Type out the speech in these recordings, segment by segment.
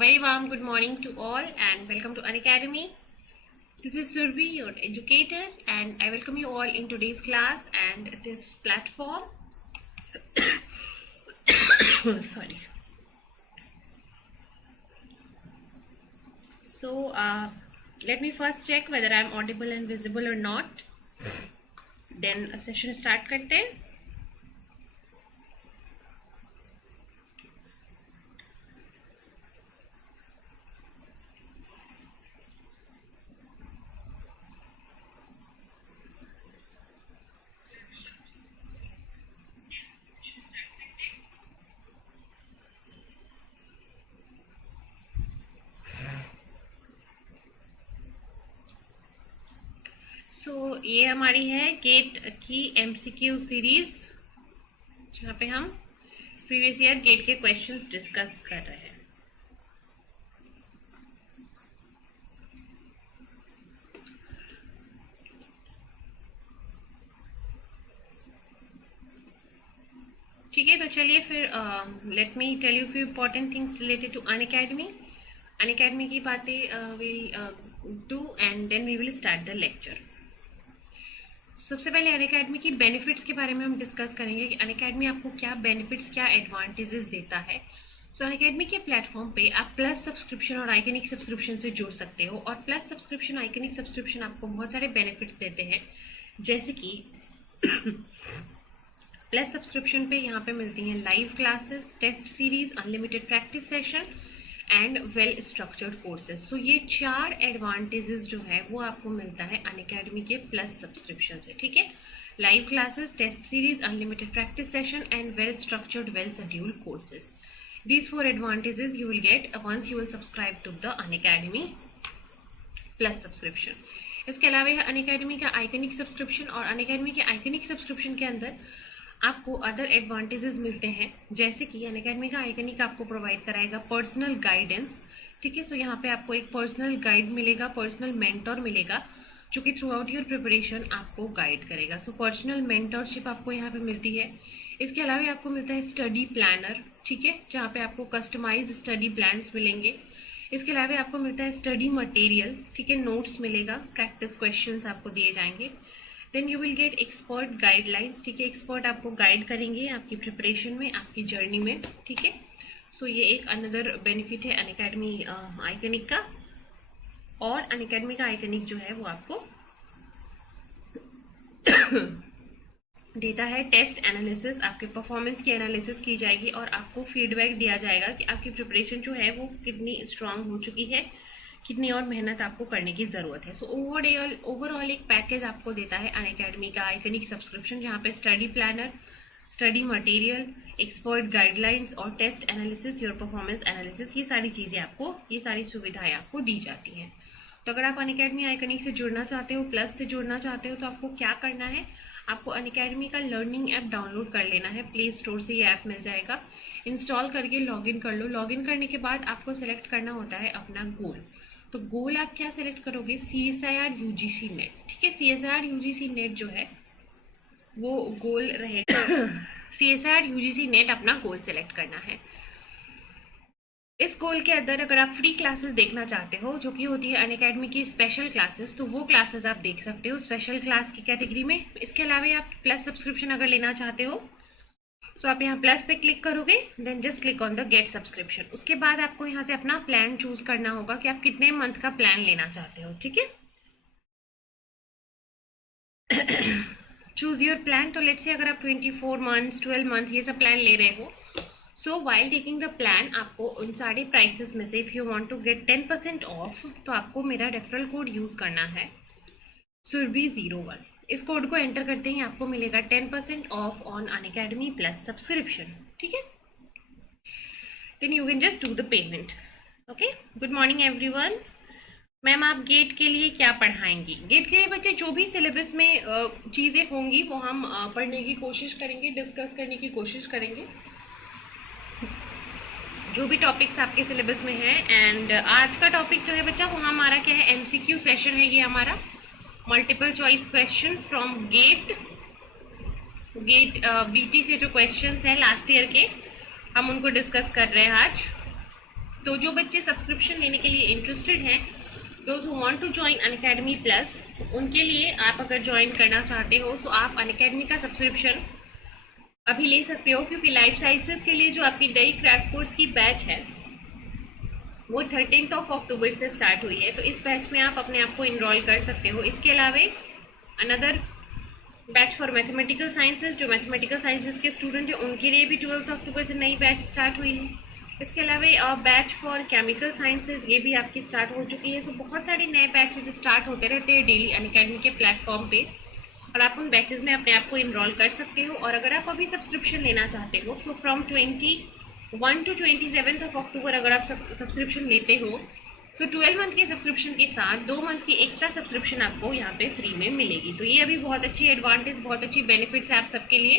Very warm good morning to all and welcome to Unacademy. This is Survi, your educator, and I welcome you all in today's class and this platform. Sorry. So, let me first check whether I am audible and visible or not. Then a session start करते हैं. तो ये हमारी है gate की MCQ series, जहाँ पे हम प्रीवियस ईयर गेट के क्वेश्चंस डिस्कस कर रहे हैं. ठीक है, तो चलिए फिर let me tell you few important things related to Unacademy. Unacademy की बातें will do and then we will start the lecture. सबसे पहले अनअकैडमी की बेनिफिट्स के बारे में हम डिस्कस करेंगे कि अनअकैडमी आपको क्या बेनिफिट्स, क्या एडवांटेजेस देता है. सो अनअकैडमी के प्लेटफॉर्म पे आप प्लस सब्सक्रिप्शन और आइकनिक सब्सक्रिप्शन से जुड़ सकते हो. और प्लस सब्सक्रिप्शन, आइकनिक सब्सक्रिप्शन आपको बहुत सारे बेनिफिट्स देते हैं, जैसे कि प्लस सब्सक्रिप्शन पे यहाँ पे मिलती हैं live classes, test series, unlimited practice session and well structured courses. So ये 4 एडवांटेजेस जो है वो आपको मिलता है अनअकैडमी के प्लस सब्सक्रिप्शन से. ठीक है, live classes, test series, unlimited practice session and well structured, well scheduled courses. These 4 advantages you will get once you will subscribe to the Unacademy Plus subscription. इसके अलावा है अनअकैडमी का iconic subscription, और Unacademy के iconic subscription के अंदर आपको other advantages मिलते हैं, जैसे कि अनअकैडमी का आइकनिक आपको प्रोवाइड कराएगा पर्सनल गाइडेंस. ठीक है, सो यहाँ पे आपको एक पर्सनल गाइड मिलेगा, पर्सनल मेंटोर मिलेगा, जो कि थ्रू आउट योर प्रिपरेशन आपको गाइड करेगा. सो पर्सनल मेंटोरशिप आपको यहाँ पे मिलती है. इसके अलावा आपको मिलता है स्टडी प्लानर. ठीक है, जहाँ पे आपको कस्टमाइज स्टडी प्लान्स मिलेंगे. इसके अलावा आपको मिलता है स्टडी मटेरियल. ठीक है, नोट्स मिलेगा, प्रैक्टिस क्वेश्चंस आपको दिए जाएंगे. Then you will get expert guidelines. ठीक है, एक्सपर्ट आपको गाइड करेंगे आपकी प्रिपरेशन में, आपकी जर्नी में. ठीक है, सो ये एक अनदर बेनिफिट है अनअकैडमी आइकनिक का. और अनअकैडमी का आइकनिक जो है वो आपको देता है टेस्ट एनालिसिस. आपके परफॉर्मेंस की एनालिसिस की जाएगी और आपको फीडबैक दिया जाएगा कि आपकी प्रिपरेशन जो है वो कितनी स्ट्रांग हो चुकी है, कितनी और मेहनत आपको करने की ज़रूरत है. सो ओवरऑल एक पैकेज आपको देता है अनअकैडमी का आइकनिक सब्सक्रिप्शन, जहाँ पे study planner, study material, expert guidelines और test analysis, your performance analysis, ये सारी चीज़ें आपको, ये सारी सुविधाएं आपको दी जाती हैं. तो अगर आप अनअकैडमी आइकनिक से जुड़ना चाहते हो, प्लस से जुड़ना चाहते हो, तो आपको क्या करना है, आपको अनअकैडमी का लर्निंग ऐप डाउनलोड कर लेना है. प्ले स्टोर से ये ऐप मिल जाएगा. इंस्टॉल करके लॉगिन कर लो. लॉगिन करने के बाद आपको सेलेक्ट करना होता है अपना गोल. तो गोल आप क्या सेलेक्ट करोगे, CSIR UGC नेट. ठीक है, CSIR UGC नेट जो है वो गोल रहेगा. CSIR UGC नेट अपना गोल सेलेक्ट करना है. इस गोल के अंदर अगर आप फ्री क्लासेस देखना चाहते हो, जो कि होती है अनअकैडमी की स्पेशल क्लासेस, तो वो क्लासेस आप देख सकते हो स्पेशल क्लास की कैटेगरी में. इसके अलावा आप प्लस सब्सक्रिप्शन अगर लेना चाहते हो, तो आप यहाँ प्लस पे क्लिक करोगे, then just click on the get subscription. उसके बाद आपको यहाँ से अपना प्लान चूज करना होगा कि आप कितने मंथ का प्लान लेना चाहते हो. ठीक है, चूज योर प्लान. तो लेट्स से अगर आप 24 मंथ्स, 12 मंथ ये सब प्लान ले रहे हो, so while taking the plan आपको उन सारे प्राइसेस में से if you want to get 10% off, तो आपको मेरा रेफरल कोड यूज करना है, surbi01. इस कोड को एंटर करते ही आपको मिलेगा 10% off on Unacademy plus subscription. ठीक है, then you can just do the payment. Okay, good morning everyone. Ma'am आप गेट के लिए क्या पढ़ाएंगी? गेट के लिए बच्चे जो भी सिलेबस में चीज़ें होंगी वो हम पढ़ने की कोशिश करेंगे, डिस्कस करने की कोशिश करेंगे, जो भी टॉपिक्स आपके सिलेबस में हैं. एंड आज का टॉपिक जो है बच्चा वो हमारा क्या है, MCQ सेशन है. ये हमारा multiple choice question from GATE BT से जो क्वेश्चंस हैं लास्ट ईयर के, हम उनको डिस्कस कर रहे हैं आज. तो जो बच्चे सब्सक्रिप्शन लेने के लिए इंटरेस्टेड हैं, those who want to join Unacademy plus, उनके लिए आप अगर ज्वाइन करना चाहते हो तो आप अनअकैडमी का सब्सक्रिप्शन अभी ले सकते हो, क्योंकि लाइफ साइंसेज के लिए जो आपकी नई क्रैश कोर्स की बैच है वो 13 अक्टूबर से स्टार्ट हुई है, तो इस बैच में आप अपने आप को इनरोल कर सकते हो। इसके अलावा another batch for mathematical sciences, जो मैथमेटिकल साइंसेज के स्टूडेंट हैं उनके लिए भी 12 अक्टूबर से नई बैच स्टार्ट हुई है। इसके अलावा बैच फॉर केमिकल साइंसेज ये भी आपकी स्टार्ट हो चुकी है। सो बहुत सारे नए बैच जो स्टार्ट होते रहते हैं डेली अनअकैडमी के प्लेटफॉर्म पे, और आप उन बैचेस में अपने आप को इनरोल कर सकते हो। और अगर आप अभी सब्सक्रिप्शन लेना चाहते हो, सो फ्रॉम 21 टू 27 अक्टूबर अगर आप सब्सक्रिप्शन लेते हो तो 12 मंथ के सब्सक्रिप्शन के साथ 2 मंथ की एक्स्ट्रा सब्सक्रिप्शन आपको यहाँ पे फ्री में मिलेगी। तो ये अभी बहुत अच्छी एडवांटेज, बहुत अच्छी बेनिफिट्स है आप सबके लिए।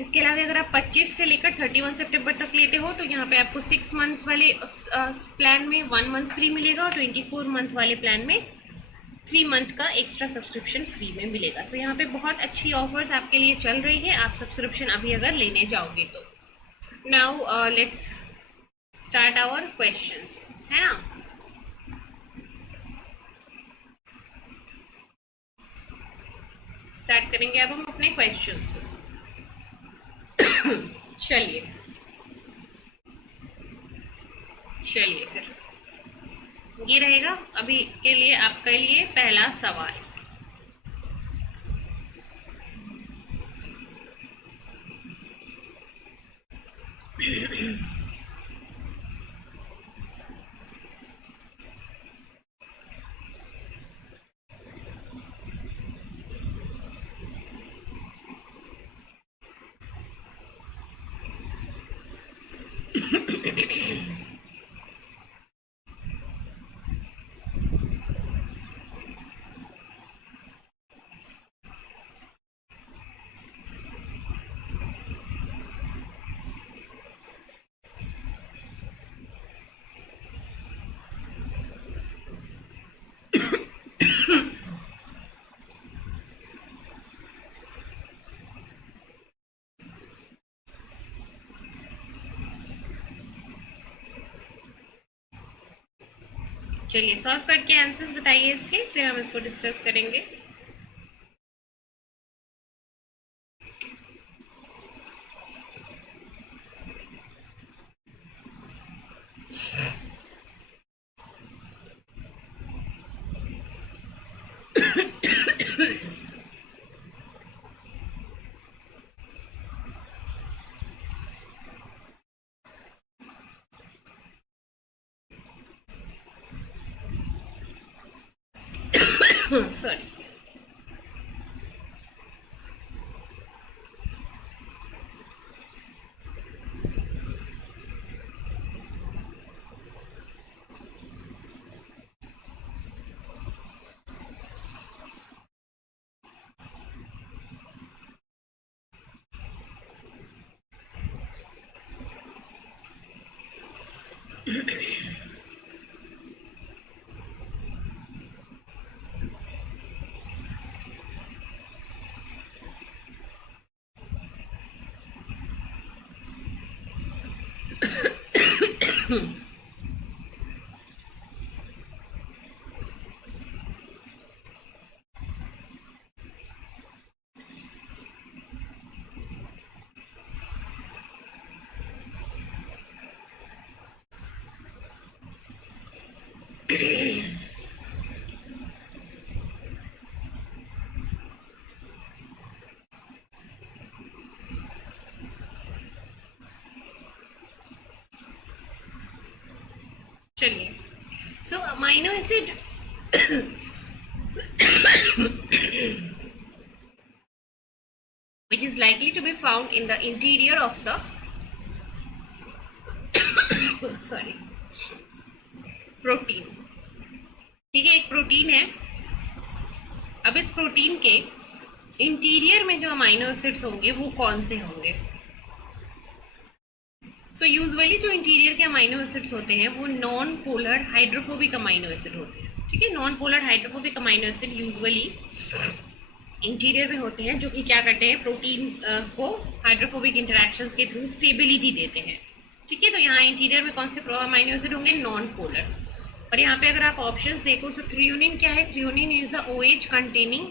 इसके अलावा अगर आप 25 से लेकर 31 सितंबर तक लेते हो तो यहाँ पे आपको 6 मंथ्स वाले प्लान में 1 मंथ फ्री मिलेगा, और 24 मंथ वाले प्लान में 3 मंथ का एक्स्ट्रा सब्सक्रिप्शन फ्री में मिलेगा। तो यहाँ पे बहुत अच्छी ऑफर्स आपके लिए चल रही है, आप सब्सक्रिप्शन अभी अगर लेने जाओगे तो। Now let's start our questions, है ना। स्टार्ट करेंगे अब हम अपने क्वेश्चंस को। चलिए फिर ये रहेगा अभी के लिए आपके लिए पहला सवाल। चलिए सॉल्व करके आंसर्स बताइए इसके, फिर हम इसको डिस्कस करेंगे। सॉरी, चलिए so amino acid which is likely to be found in the interior of the sorry protein. ठीक है, एक प्रोटीन है। अब इस प्रोटीन के इंटीरियर में जो अमाइनो एसिड्स होंगे वो कौन से होंगे? सो यूजुअली जो इंटीरियर के अमाइनो एसिड्स होते हैं वो non polar hydrophobic amino acid होते हैं। ठीक है, non polar hydrophobic amino acid usually interior में होते हैं, जो कि क्या करते हैं, प्रोटीन्स को हाइड्रोफोबिक इंटरेक्शंस के थ्रू स्टेबिलिटी देते हैं। ठीक है, तो यहाँ इंटीरियर में कौन से अमाइनो एसिड होंगे, नॉन पोलर। और यहाँ पे अगर आप ऑप्शंस देखो, सो थ्रियोनिन क्या है, threonine is a OH containing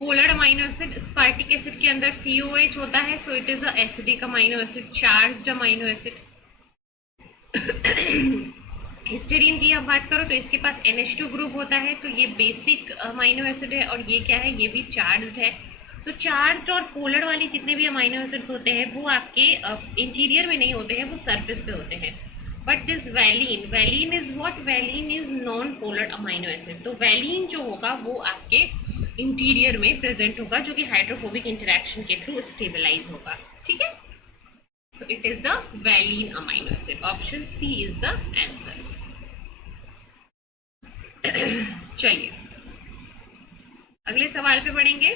polar amino acid. स्पार्टिक acid के अंदर COH होता है, so it is a acidic amino acid, charged amino acid. Histidine की आप बात करो तो इसके पास NH2 ग्रुप होता है, तो ये बेसिक अमाइनो एसिड है, और ये क्या है, ये भी चार्ज्ड है। सो चार्ज्ड और पोलर वाले जितने भी अमाइनो एसिड्स होते हैं वो आपके इंटीरियर में नहीं होते हैं, वो सरफेस पे होते हैं। But this valine, valine is what, valine is non polar amino acid. तो वैलीन जो होगा वो आपके इंटीरियर में प्रेजेंट होगा, जो कि हाइड्रोफोबिक इंटरेक्शन के थ्रू स्टेबलाइज होगा। ठीक है, so it is the valine amino acid. Option C is the answer. चलिए अगले सवाल पे बढ़ेंगे।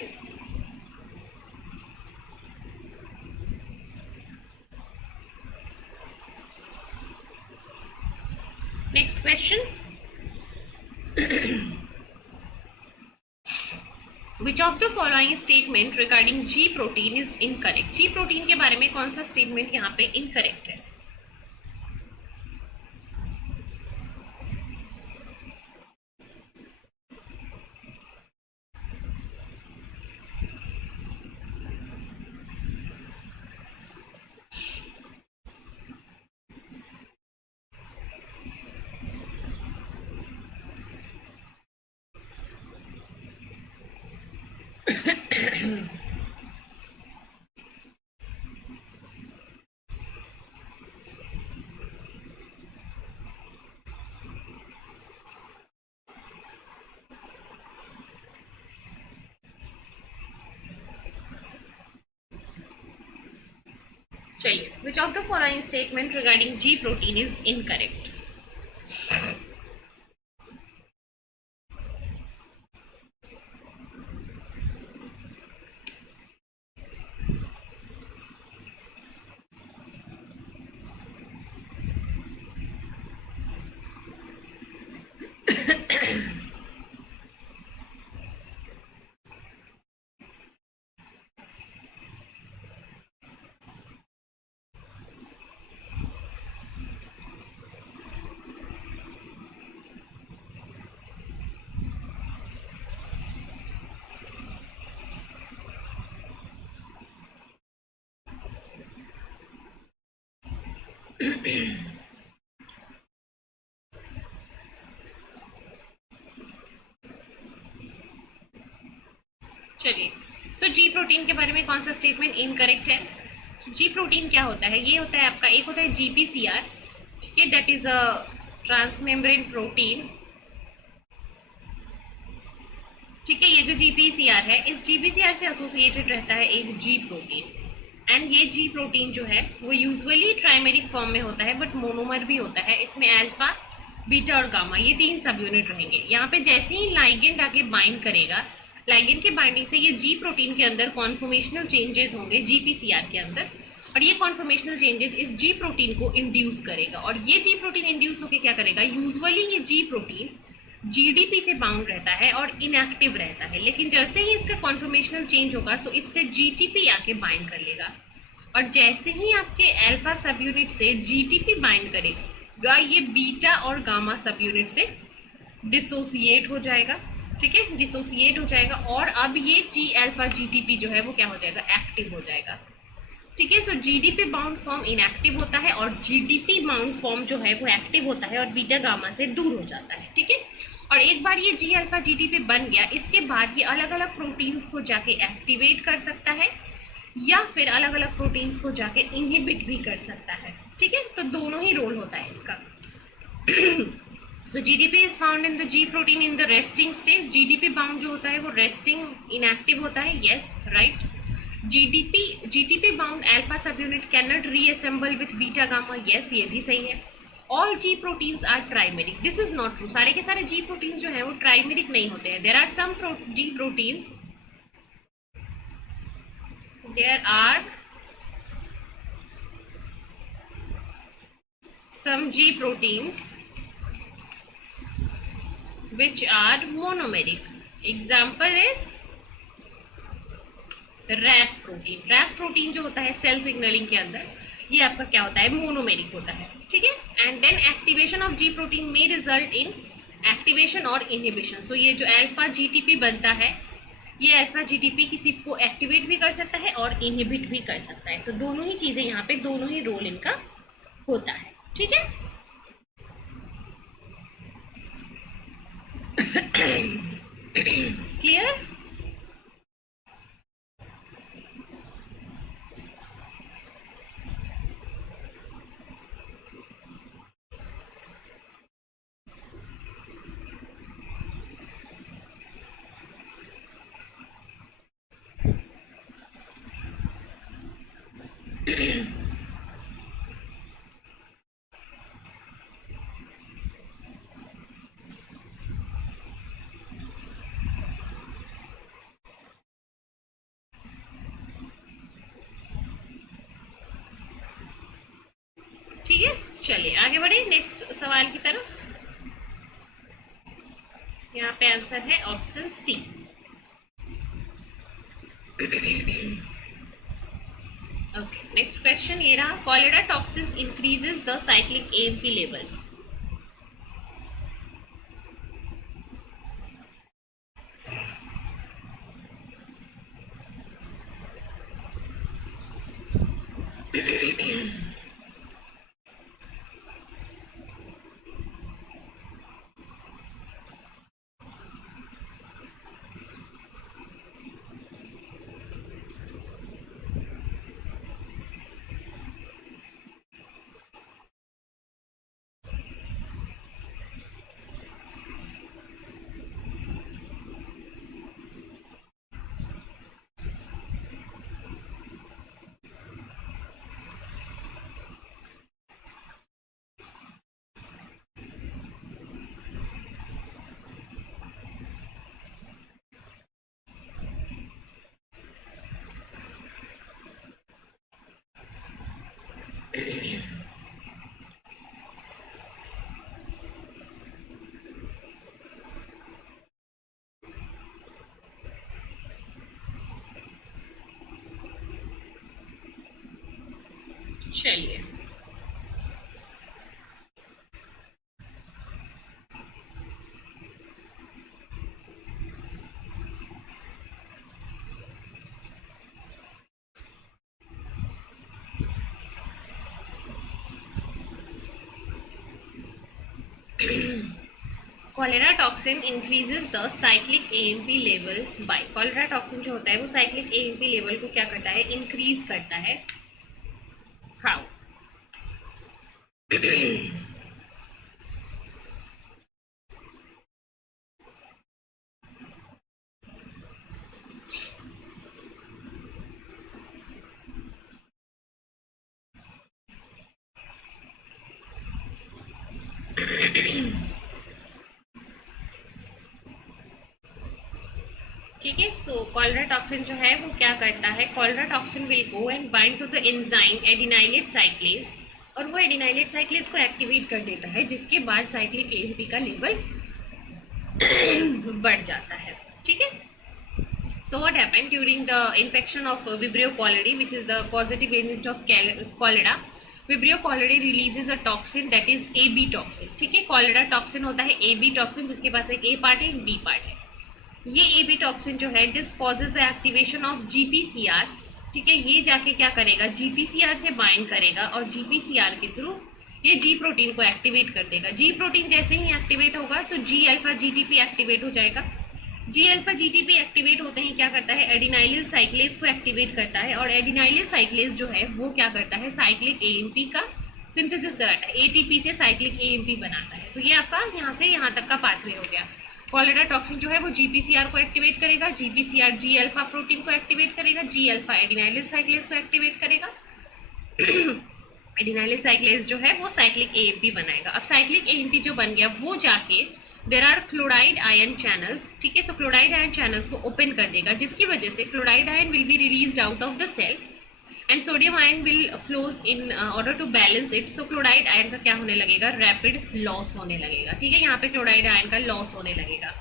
Next question, which of the following statement regarding G protein is incorrect. G protein के बारे में कौन सा स्टेटमेंट यहाँ पे इनकरेक्ट है। चलिए, विच of the following statement regarding G protein is incorrect. चलिए, सो जी प्रोटीन के बारे में कौन सा स्टेटमेंट इनकरेक्ट है। जी प्रोटीन क्या होता है, ये होता है आपका, एक होता है GPCR, ठीक है, that is a transmembrane protein. ठीक है, ये जो GPCR है, इस GPCR से एसोसिएटेड रहता है एक G प्रोटीन। एंड ये G प्रोटीन जो है वो यूजुअली ट्राइमेरिक फॉर्म में होता है, बट मोनोमर भी होता है। इसमें अल्फा, बीटा और गामा ये 3 सब यूनिट रहेंगे। यहाँ पे जैसे ही लाइगेंड आके बाइंड करेगा, लाइगेंड के बाइंडिंग से ये G प्रोटीन के अंदर कॉन्फॉर्मेशनल चेंजेस होंगे GPCR के अंदर, और ये कॉन्फॉर्मेशनल चेंजेस इस G प्रोटीन को इंड्यूस करेगा। और ये G प्रोटीन इंड्यूस होकर क्या करेगा, यूजुअली ये G प्रोटीन GDP से बाउंड रहता है और इनएक्टिव रहता है, लेकिन जैसे ही इसका कॉन्फॉर्मेशनल चेंज होगा सो इससे GTP आके बाइंड कर लेगा, और जैसे ही आपके अल्फा सब यूनिट से GTP बाइंड करेगा, ये बीटा और गामा सब यूनिट से डिसोसिएट हो जाएगा। ठीक है, डिसोसिएट हो जाएगा, और अब ये G अल्फा GTP जो है वो क्या हो जाएगा, एक्टिव हो जाएगा। ठीक है, सो GDP बाउंड फॉर्म इनएक्टिव होता है और GDP बाउंड फॉर्म जो है वो एक्टिव होता है और बीटा गामा से दूर हो जाता है। ठीक है, और एक बार ये G अल्फा GTP बन गया, इसके बाद ये अलग अलग प्रोटीन्स को जाके एक्टिवेट कर सकता है या फिर अलग अलग प्रोटीन्स को जाके इनहिबिट भी कर सकता है। ठीक है, तो दोनों ही रोल होता है इसका। So GDP is found in the G protein in the resting state. GDP bound जो होता है वो resting inactive होता है, yes, right. GTP bound alpha subunit cannot reassemble with beta gamma, yes, ये भी सही है। All G proteins are trimeric. This is not true. सारे के सारे G proteins जो है वो trimeric नहीं होते हैं। There are some G proteins. There are some G proteins which are monomeric. Example is RAS protein. RAS protein जो होता है सेल सिग्नलिंग के अंदर ये आपका क्या होता है, मोनोमेरिक होता है, ठीक है। And then activation of G protein में रिजल्ट इन एक्टिवेशन और इनहिबिशन। सो ये जो अल्फा जीटीपी बनता है, ये अल्फा जीटीपी किसी को एक्टिवेट भी कर सकता है और इनहिबिट भी कर सकता है। सो दोनों ही चीजें यहाँ पे, दोनों ही रोल इनका होता है, ठीक है। क्लियर? ठीक है, चलिए आगे बढ़े नेक्स्ट सवाल की तरफ। यहाँ पे आंसर है option C. Okay, next question ये रहा, cholera toxins increases the cyclic AMP level. चलिए cholera toxin increases the cyclic AMP level by. Cholera toxin जो होता है वो साइक्लिक एएमपी लेवल को क्या करता है, इंक्रीज करता है। हाउ? ठीक है, सो कॉलेरा टॉक्सिन जो है वो क्या करता है, cholera toxin will go and bind to the enzyme adenylate cyclase, और वो एडिनाइलेट साइक्लेज को एक्टिवेट कर देता है, जिसके बाद साइक्लिक एएमपी का लेवल बढ़ जाता है, ठीक है। So what happened during the infection of Vibrio cholerae, which is the causative agent of cholera? Vibrio cholerae releases a toxin that is AB toxin, ठीक है। cholera toxin होता है AB toxin, जिसके पास एक A पार्ट है, एक B part है। ये AB टॉक्सिन जो है this causes the activation of GPCR, ठीक है। ये जाके क्या करेगा, GPCR से बाइंड करेगा और GPCR के थ्रू ये G प्रोटीन को एक्टिवेट कर देगा। G प्रोटीन जैसे ही एक्टिवेट होगा तो G अल्फा GTP एक्टिवेट हो जाएगा। G अल्फा GTP एक्टिवेट होते ही क्या करता है, एडिनाइलिल साइक्लेज को एक्टिवेट करता है, और एडिनाइलिल साइक्लेज जो है वो क्या करता है, साइक्लिक एएमपी का सिंथेसिस कराता है, ATP से साइक्लिक एएमपी बनाता है। सो ये आपका यहाँ से यहाँ तक का पाथवे हो गया। कॉलेरा टॉक्सिन जो है वो GPCR को एक्टिवेट करेगा, GPCR G अल्फा प्रोटीन को एक्टिवेट करेगा, G अल्फा एडिनाइलिल साइक्लेज को एक्टिवेट करेगा। एडिनाइलिल साइक्लेज जो है वो साइक्लिक एएमपी बनाएगा। अब साइक्लिक एएमपी जो बन गया वो जाके there are chloride ion channels, ठीक है। सो क्लोराइड आयन चैनल्स को ओपन कर देगा, जिसकी वजह से chloride ion will be released out of the cell and sodium ion will flows in order to balance it. So chloride ion का क्या होने लगेगा, रैपिड लॉस होने लगेगा, ठीक है। यहाँ पे क्लोराइड आयन का लॉस होने लगेगा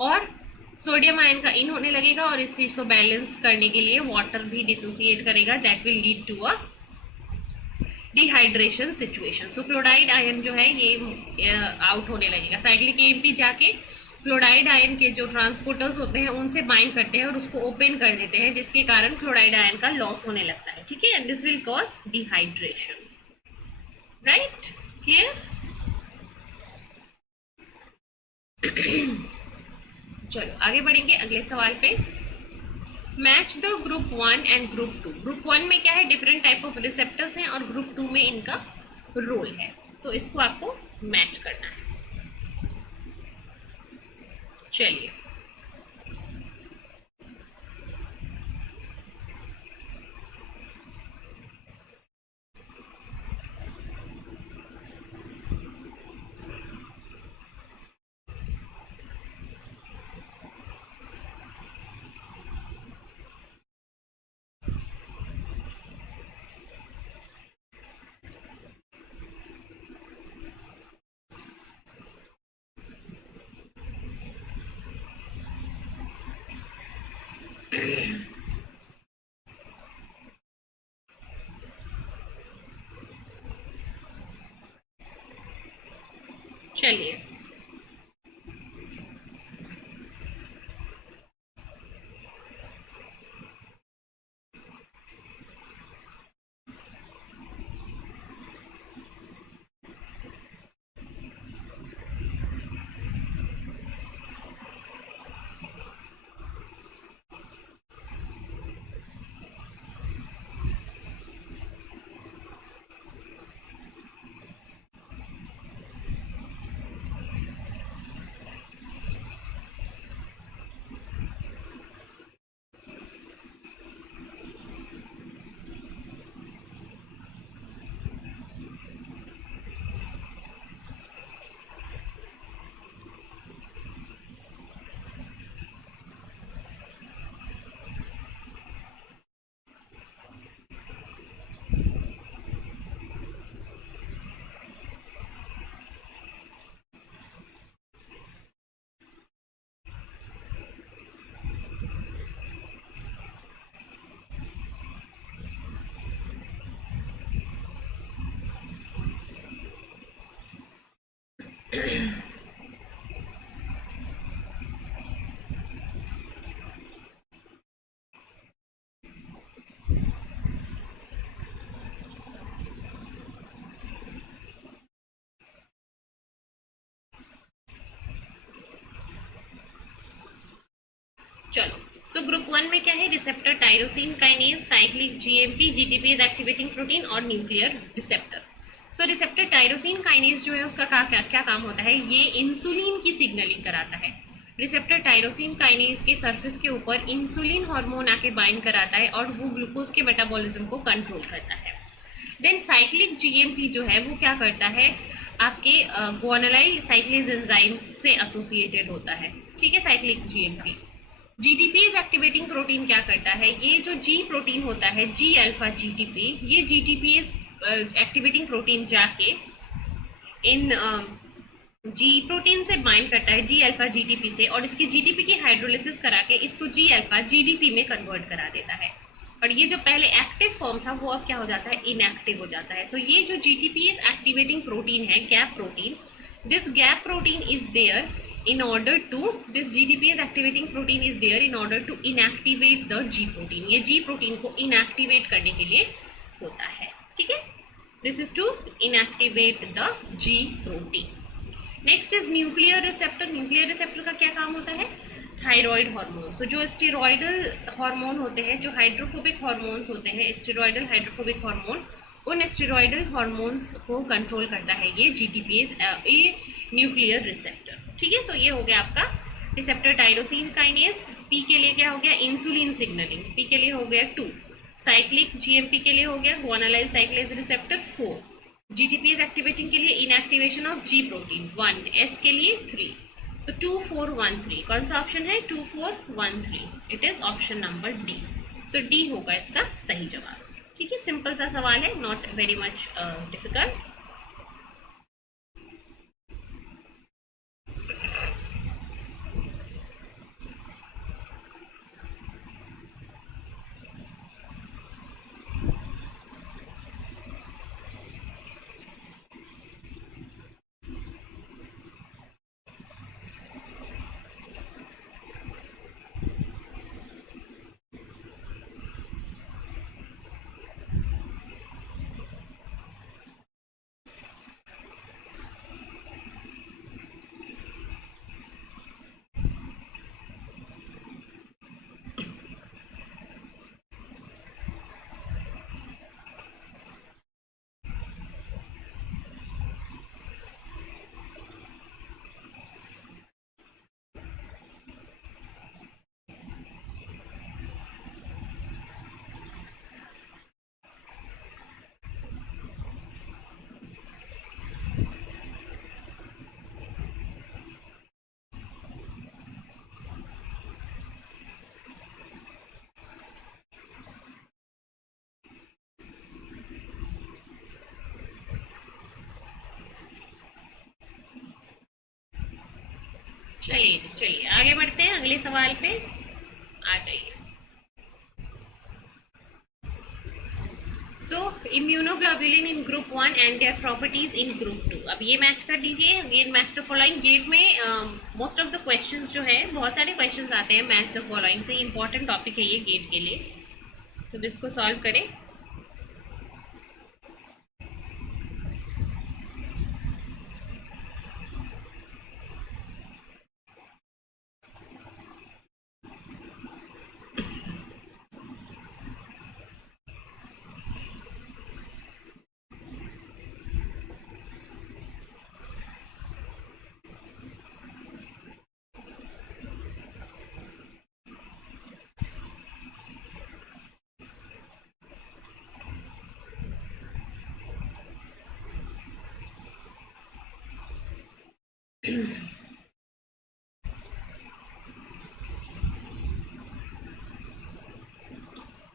और सोडियम आयन का इन होने लगेगा, और इस चीज को बैलेंस करने के लिए वाटर भी डिसोसिएट करेगा, that will lead to a dehydration situation. So chloride ion जो है ये आउट होने लगेगा। साइक्लिक एएमपी जाके क्लोराइड आयन के जो ट्रांसपोर्टर्स होते हैं उनसे बाइंड करते हैं और उसको ओपन कर देते हैं, जिसके कारण क्लोराइड आयन का लॉस होने लगता है। ठीक है, and this will cause dehydration. Right, clear? चलो आगे बढ़ेंगे अगले सवाल पे। Match the group 1 and group 2। Group 1 में क्या है, डिफरेंट टाइप ऑफ रिसेप्टर्स हैं, और ग्रुप 2 में इनका रोल है, तो इसको आपको मैच करना है। चलिए चलिए चलो सो ग्रुप 1 में क्या है, receptor tyrosine kinase, cyclic GMP, GTPase activating protein और nuclear receptor. So receptor tyrosine kinase जो है उसका क्या काम होता है, ये इंसुलिन की सिग्नलिंग कराता है। रिसेप्टर टायरोसिन काइनेज के सरफेस के ऊपर इंसुलिन हार्मोन आके बाइंड कराता है और वो ग्लूकोज के मेटाबॉलिज्म को कंट्रोल करता है। देन साइक्लिक जीएमपी जो है वो क्या करता है, आपके ग्वानोलाइल साइक्लेज एंजाइम से एसोसिएटेड होता है। ठीक है, cyclic GMP. GTPase activating protein क्या करता है, ये जो जी प्रोटीन होता है, जी अल्फा जीटीपी, ये जीटीपीएज एक्टिवेटिंग प्रोटीन जाके इन जी प्रोटीन से बाइंड करता है, जी अल्फा जीटीपी से, और इसकी जीटीपी की हाइड्रोलिसिस करा के इसको जी अल्फा जीडीपी में कन्वर्ट करा देता है। और ये जो पहले एक्टिव फॉर्म था वो अब क्या हो जाता है, इनएक्टिव हो जाता है। सो ये जो जीटीपीएज एक्टिवेटिंग प्रोटीन है, GAP protein, this GAP protein is there in order to, this GTPase activating protein is there in order to inactivate the G protein। ये G protein को inactivate करने के लिए होता है। ठीक है, this is to inactivate the G protein। Next is nuclear receptor. Nuclear receptor का क्या काम होता है, थायराइड हार्मोन। सो जो स्टेरॉयडल हार्मोन होते हैं, जो हाइड्रोफोबिक हार्मोन्स होते हैं, स्टेरॉयडल हाइड्रोफोबिक हार्मोन, उन स्टेरॉयडल हार्मोन्स को कंट्रोल करता है ये जीटीपीएज, ये न्यूक्लियर रिसेप्टर। ठीक है, तो ये हो गया आपका रिसेप्टर टायरोसिन काइनेज। पी के लिए क्या हो गया, इंसुलिन सिग्नलिंग, पी के लिए हो गया 2। साइक्लिक जीएमपी के लिए हो गया ग्वानोलाइल साइक्लेज रिसेप्टर 4। जीटीपीएज एक्टिवेटिंग के लिए inactivation of G protein 1। S के लिए 3। सो 2 4 1 3, कौन सा ऑप्शन है, 2 4 1 3, it is option number D. So D होगा इसका सही जवाब। ठीक है, सिंपल सा सवाल है, नॉट वेरी मच डिफिकल्ट। चलिए चलिए आगे बढ़ते हैं अगले सवाल पे। आ जाइए। So immunoglobulin in group 1 and their properties in group 2। अब ये मैच कर दीजिए। Again match the following. GATE में मोस्ट ऑफ द क्वेश्चंस जो है, बहुत सारे क्वेश्चंस आते हैं मैच द फॉलोइंग से। इंपॉर्टेंट टॉपिक है ये गेट के लिए, तो इसको सॉल्व करें।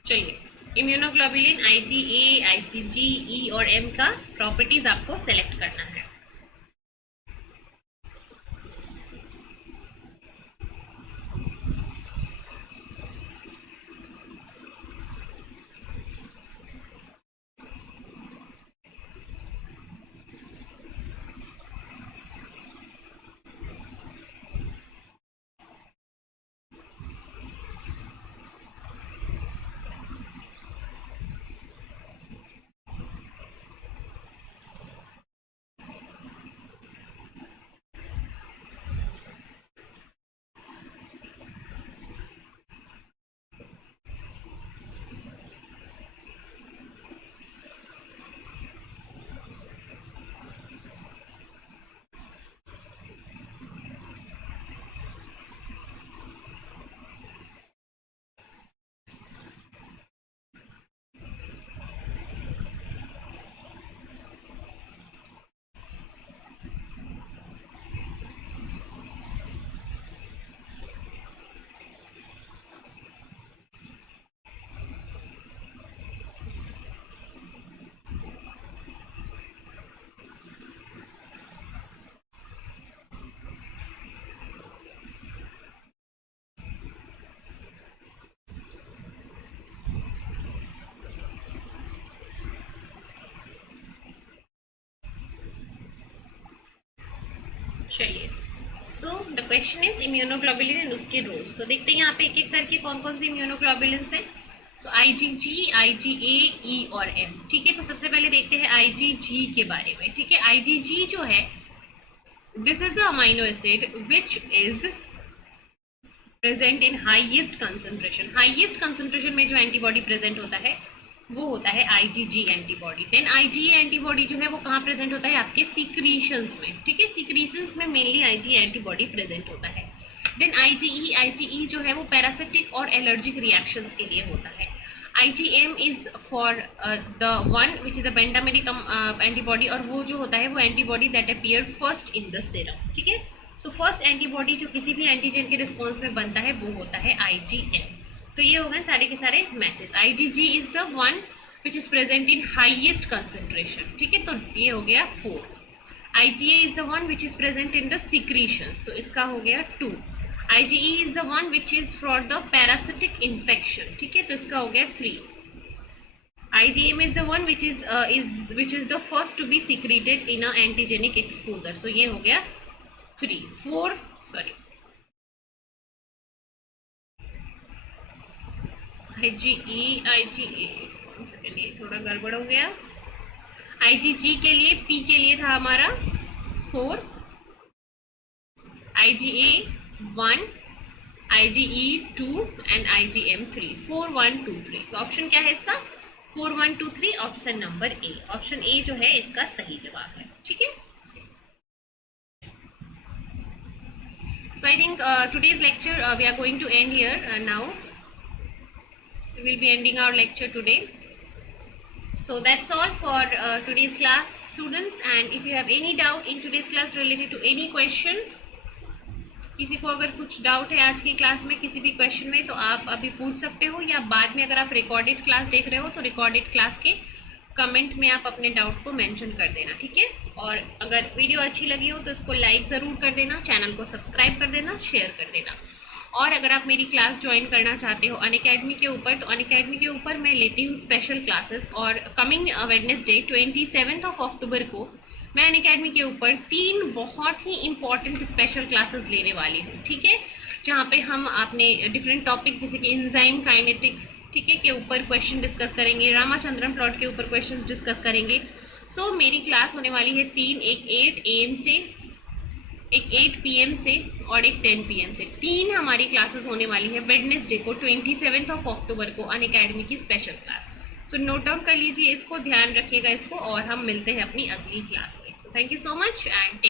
चलिए, इम्यूनोग्लोबुलिन IgA, IgG, E और M का प्रॉपर्टीज आपको सेलेक्ट करना है। चलिए, so the question is immunoglobulin and उसके रोल्स। तो देखते हैं यहाँ पे एक एक करके कौन कौन से इम्यूनोग्लोबुलिन है। सो IgG, IgA, E और M। ठीक है, तो सबसे पहले देखते हैं IgG के बारे में। ठीक है, IgG जो है, this is the amino acid which is present in highest concentration. Highest concentration में जो एंटीबॉडी प्रेजेंट होता है वो होता है IgG antibody. Then IgA antibody जो है वो कहाँ प्रेजेंट होता है, आपके सीक्रीशंस में। ठीक है, सीक्रीशंस में मेनली IgA एंटीबॉडी प्रेजेंट होता है। देन IgE जो है वो पैरासिटिक और एलर्जिक रिएक्शंस के लिए होता है। IgM is for the one which is a pentameric antibody, और वो जो होता है वो antibody that appear first in the serum. ठीक है, सो फर्स्ट एंटीबॉडी जो किसी भी एंटीजन के रिस्पॉन्स में बनता है वो होता है IgM। तो ये हो गए सारे के सारे matches. IgG is the one which is present in highest concentration. ठीक है, तो ये हो गया 4। IgA is the one which is present in the secretions, तो इसका हो गया 2। IgE is the one which is for the parasitic infection. ठीक है, तो इसका हो गया 3। IgM is the one which is the first to be secreted in a antigenic exposure, सो ये हो गया 3 4 सॉरी IgA सेकेंड, ये थोड़ा गड़बड़ हो गया। IgG के लिए P के लिए था हमारा 4, IgA 1, IgE 2 and IgM 3। 4 1 2 3। So option क्या है इसका, 4 1 2 3, option number A. Option A जो है इसका सही जवाब है। ठीक है, so I think today's lecture we are going to end here now. We will be ending our lecture today. So that's all for today's class, students. And if you have any doubt in today's class related to any question, किसी को अगर कुछ doubt है आज की class में किसी भी क्वेश्चन में, तो आप अभी पूछ सकते हो, या बाद में अगर आप रिकॉर्डेड क्लास देख रहे हो तो रिकॉर्डेड क्लास के कमेंट में आप अपने डाउट को मेंशन कर देना, ठीक है। और अगर वीडियो अच्छी लगी हो तो इसको लाइक ज़रूर कर देना, चैनल को सब्सक्राइब कर देना, शेयर कर देना। और अगर आप मेरी क्लास ज्वाइन करना चाहते हो अनअकैडमी के ऊपर, तो अनअकैडमी के ऊपर मैं लेती हूँ स्पेशल क्लासेस। और कमिंग वेडनेसडे 27 अक्टूबर को मैं अनअकैडमी के ऊपर 3 बहुत ही इंपॉर्टेंट स्पेशल क्लासेस लेने वाली हूँ, ठीक है। जहाँ पे हम अपने डिफरेंट टॉपिक जैसे कि एंजाइम काइनेटिक्स, ठीक है, के ऊपर क्वेश्चन डिस्कस करेंगे, रामाचंद्रन प्लॉट के ऊपर क्वेश्चंस डिस्कस करेंगे। सो मेरी क्लास होने वाली है 3, एक 8 AM से, एक 8 PM से और एक 10 PM से। 3 हमारी क्लासेस होने वाली है वेडनेसडे को 27 अक्टूबर को अनअकैडमी की special class. So note down कर लीजिए इसको, ध्यान रखिएगा इसको, और हम मिलते हैं अपनी अगली क्लास में। So thank you so much and